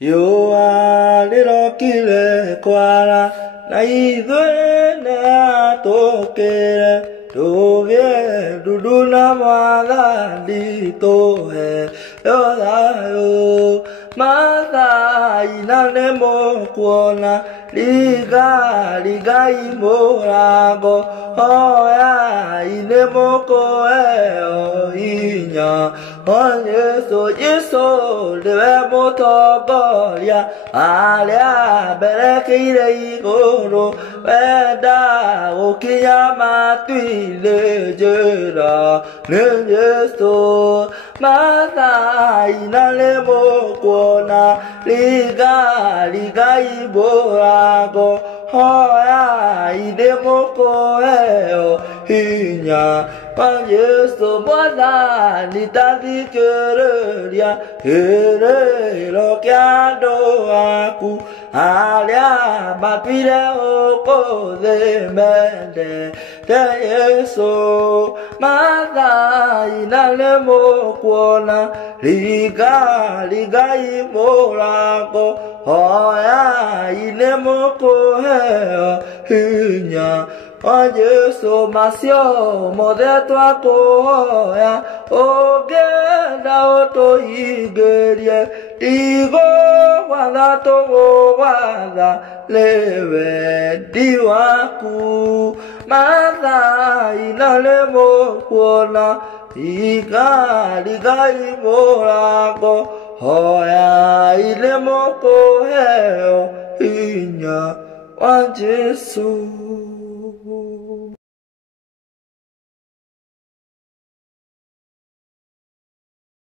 Yo little killer koala, naidwene atokere, dovie duduna mala dito he, yo mata inane mo kuona, liga imorago, hoya inemo koe o inya, o yeso debemo togolia, alia berekire igoro, veda okiyama tuile jera, ne yeso, mata inane mo kuona, liga imorago, hoya inemo koe o inya, Yesu mwana nitadi kereria kere rokiado aku alia mapire oko de mende te Yesu mada inale mo kuona liga imorako hoya inemo koheo hinya Yesu masio modeto akoya ogenda oto igerie digo wala to wala lewe diwaku mada inale mo kuona liga imorako hoya ile mo koheo inya wa Yesu